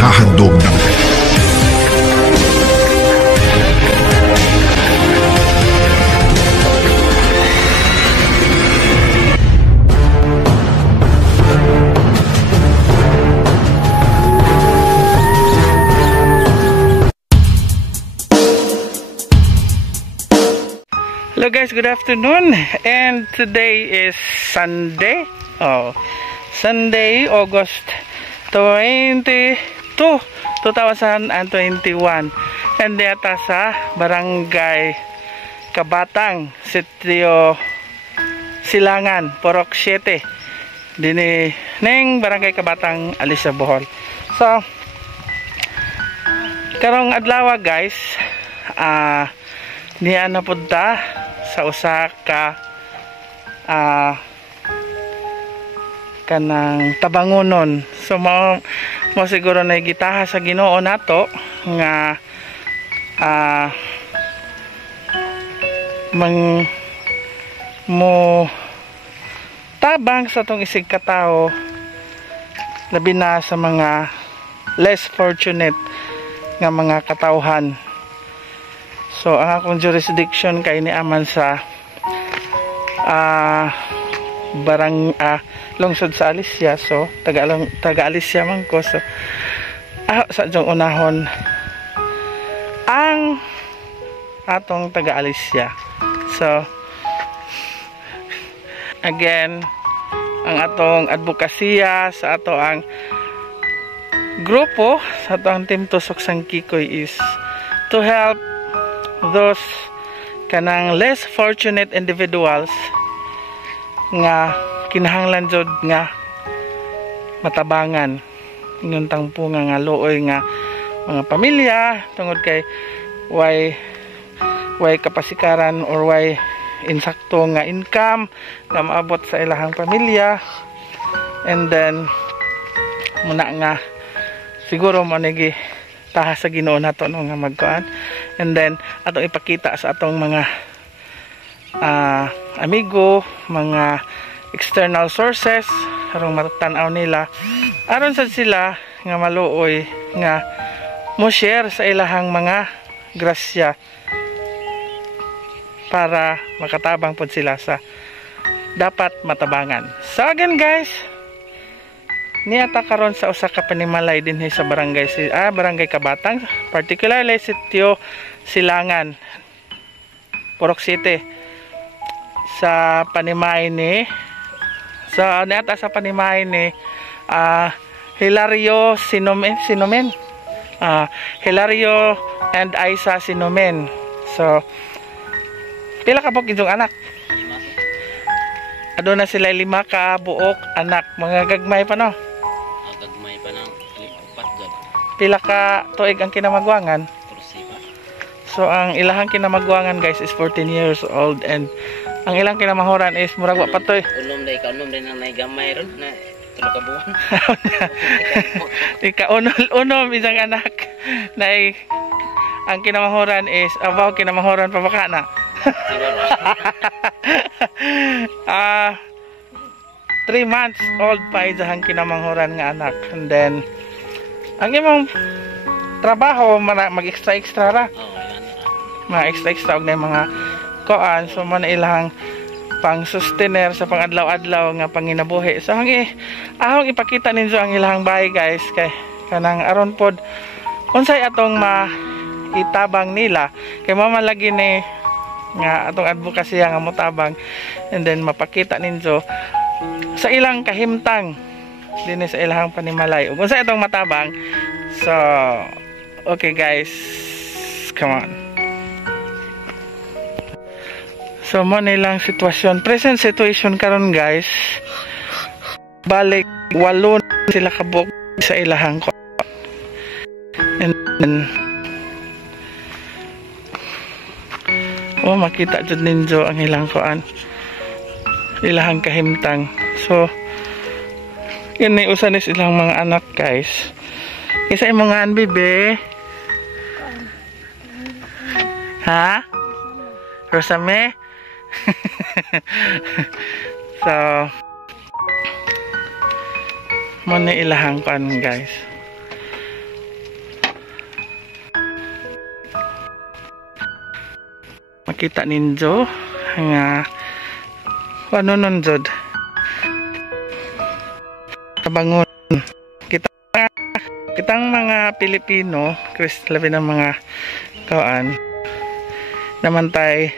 ihahandog ng Hello guys, good afternoon, and today is Sunday. Sunday, August 22, 2021. And dito sa Barangay Kabatang, Sitio Silangan, Purok 7. Dini ning Barangay Kabatang, Alicia, Bohol. So, karong adlaw guys, niya na punta sa usa ka kanang tabangonon. So mo siguro na gitaha sa Ginoo nato nga mo tabang sa tong isig katao, labi na sa mga less fortunate nga mga katawhan. So ang akong jurisdiction kay ni aman sa lungsod sa Alicia. So taga Alicia man ko. So sa jong unahon ang atong taga Alicia. So again, ang atong advokasya sa ato ang grupo sa atong Team Tusok sang Kikoy is to help those kanang less fortunate individuals nga kinahanglan jud nga matabangan ingon tangpunga nga luoy nga mga pamilya tungod kay way kapasikaran or way insakto nga income nga maabot sa ilahang pamilya. And then muna nga siguro manigi taha sa Ginoo nato no nga magkuan. And then atong ipakita sa atong mga amigo, mga external sources aron matanaw nila aron sad sila nga maluoy nga mo share sa ilahang mga grasya para makatabang pod sila sa dapat matabangan. So again guys, niata karon sa usa ka panimalay dinhi sa Barangay Kabatang, particularly Sitio Silangan, Purok 7. Sa panimay ni niata sa panimay ni Hilario Sinomen, Hilario and Aisa Sinomen. So pila ka pok inyong anak? Aduna sila 5 ka buok anak, mga gagmay pa no? Gagmay pa ng 4 gad. Pila ka tuig ang kinamagwangan? So ang ilahang kinamagwangan guys is 14 years old, and ang ilang kinamahuran is murag wa patoy. Unom day nang naigamay ron na 3 ka buwan. Unom isang anak na ang kinamahuran is abaw kinamahuran pa baka na. 3 months old pa isang kinamanghuran nga anak. And then ang imong trabaho mag-extra ra. Mga extra og na mga koan, so man ilang pang sustainer sa pang-adlaw-adlaw nga panginabuhi. So ahong ipakita ninyo ang ilang bahay guys, kay kanang aron pod unsay atong maitabang nila kay mamalagi ni nga atong advokasya nga motabang, and then mapakita ninyo sa ilang kahimtang dinhi sa ilang panimalay ug unsay atong matabang. So okay guys, come on. So mo nilang sitwasyon, present situation karon guys, balik 8 sila kabuk sa ilahang ko. And then makita jud ninyo ang ilang koan, ilahang kahimtang. So yun ni usa ni silang mga anak guys. Isa imong nga bibe ha Rosame. So mo na ilahang kan guys. makita ninyo nga ano nun jud tabangon kitang mga Pilipino labi ng mga kawan naman tay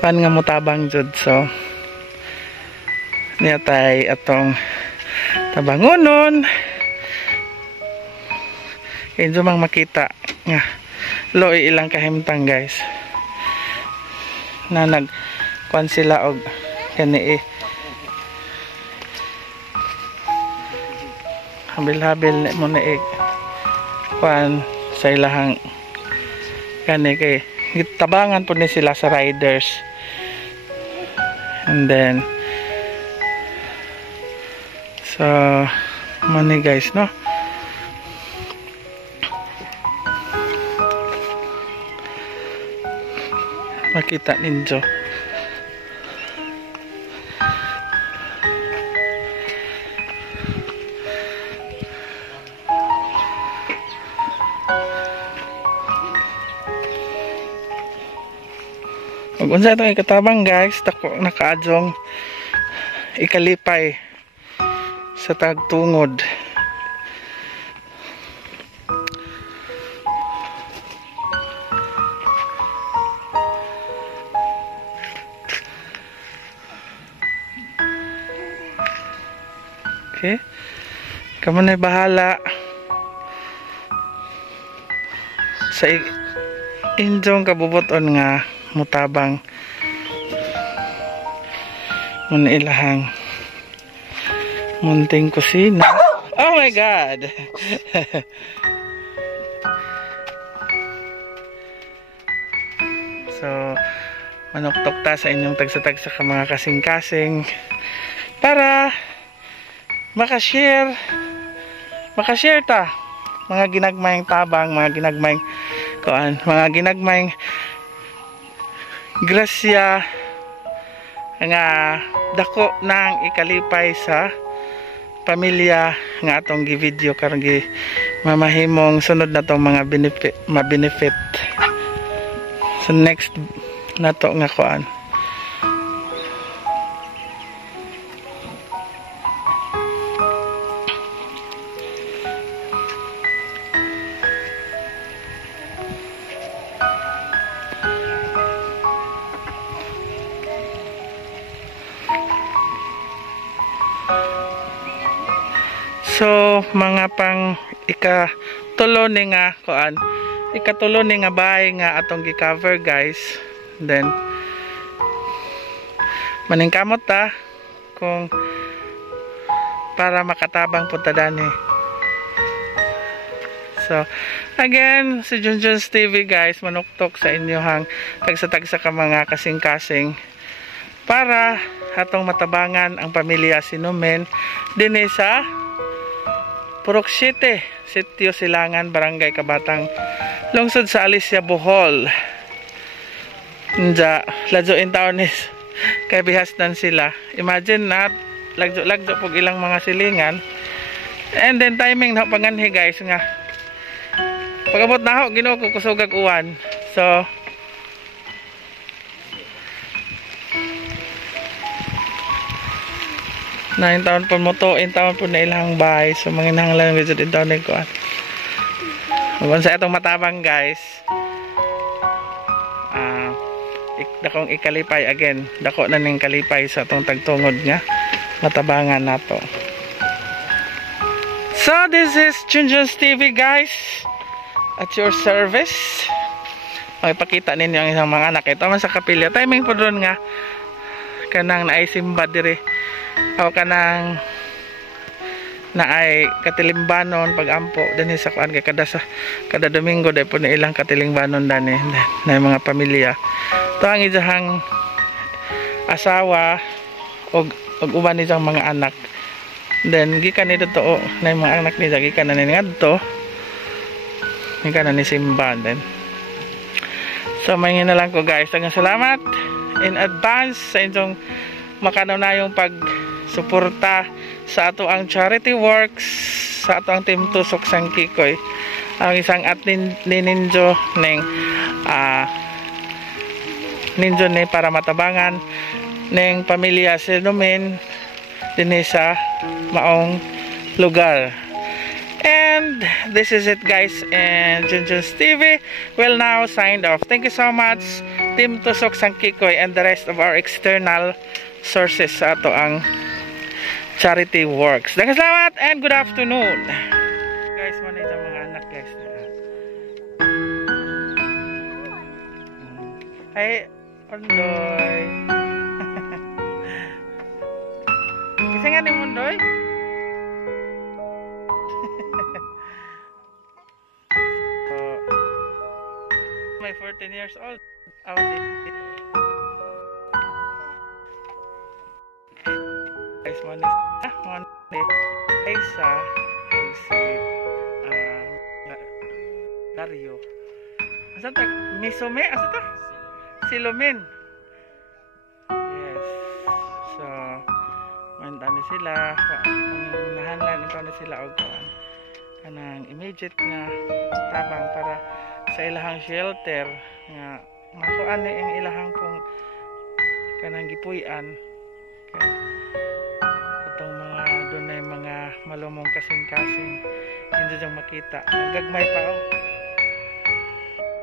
kan nga mutabang jud so niya tay atong tabangonon inyo mang makita nga loy ilang kahimtang guys na nagkuan sila og kani habil-habil mo na kuan sa ilahang kani kay gitabangan po ni sila sa riders and then so money guys no makita ninyo ug unsa itong ikatabang guys dako nakaadjong ikalipay sa tagtungod okay kamo na bahala sa injong kabubuton nga mutabang muna ilahang munting kusina. Oh my god. So manuktok ta sa inyong tagsa-tagsa ka mga kasing-kasing para makashare ta mga ginagmayng tabang, mga ginagmayng kuan, mga ginagmayng grasya nga dako nang ikalipay sa pamilya nga atong gi-video karon gi mamahimong sunod na tong mga benefit so next nato nga kuan so mga pang ikatulo ni nga kuan ikatulo ni nga bahay nga atong gi-cover guys then maningkamot ta kung para makatabang punta dani so again si Junjun's TV guys manuktok sa inyohang tagsa-tagsa ka mga kasing-kasing para atong matabangan ang pamilya Sinumen dinhi sa Purok City, Sitio Silangan, Barangay Kabatang, lungsod sa Alicia, Bohol. Nja, ladyoin taon is kay bihasdan sila. Imagine na lagjo pug ilang mga silingan. And then timing na panganhi guys nga. Pagabot na ho Ginoo ko kusog ag uwan. So na taon po mo to, taon po na ilang bahay. So, mga nanglang visit in taon na ko. Huwag sa itong matabang guys. Dakong ikalipay again. Dako na ning kalipay sa itong tagtungod nga. Matabangan na to. So, this is Junjun's TV guys. At your service. Pakita ninyo ang isang mga anak. Ito man sa kapilya. Timing po doon nga. Kanang naisimba dire. O kanang naay katilimbanon pag-ampo dinhi sa kuan kay kada Domingo day po na ilang katilimbanon dani na mga pamilya. To ang ijahang asawa og uban niyang mga anak. Then gikan ni dito na mga anak niya gikan na ni ngadto. Gikan na ni simba then. So maingin na lang ko guys. Salamat in advance sa inyong makanunayong pag-suporta sa ato ang charity works sa ato ang Team Tusok sang Kikoy ang isang at ni Ninjo ning Ninjo ni para matabangan ning pamilya Silumin dinhi sa maong lugar. And this is it, guys, and Junjun's TV will now sign off. Thank you so much Team Tusok Sang Kikoy and the rest of our external sources sa ato ang charity works. Daghang salamat and good afternoon. Guys, mo na mga anak, guys. Hey, Ondoy. Kasi nga ni Ondoy. My 14 years old. Guys, money Isa si Dario. Asa ta? Misume? Asa ta? Silumin. Yes. So, mandani sila. Nahanlan ito na sila og kanang immediate na tabang para sa ilahang shelter nga makuan ni ang ilahang pong kanang gipuy-an kay atong mga dunay mga malumong kasing-kasing hindi jang makita gagmay pa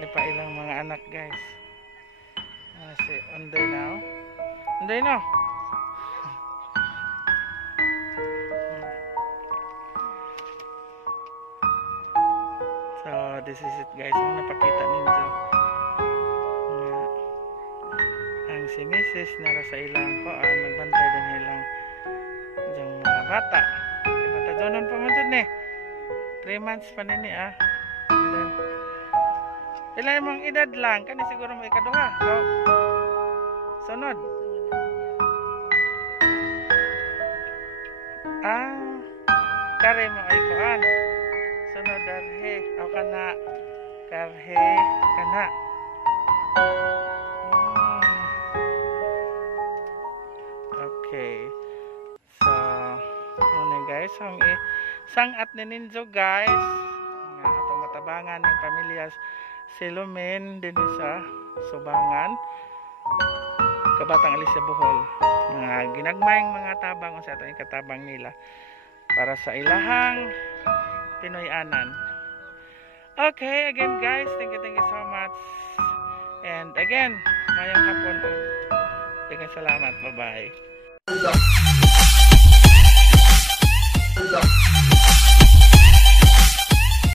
ni pa ilang mga anak, guys. Si Ondoy now. Ondoy no. So this is it, guys, ang napakita ninyo nga ang si Mrs. nara sa ilang nagbantay din ilang yung mga bata doon pa man dun 3 months pa nini ilan mong edad lang kani siguro may ikaduha sunod kare mo ay kuan sunod darhe o kana karhe kana okay. So ano guys ang sangat ni Ninjo, guys, nga atong matabangan ng pamilya Silumin din sa Subangan Kabatang Alicia Bohol mga ginagmayng mga tabang sa atong ikatabang nila para sa ilahang Pinoy-anan. Okay, again, guys, thank you so much. And again, mayang hapon. Daghang salamat. Bye-bye.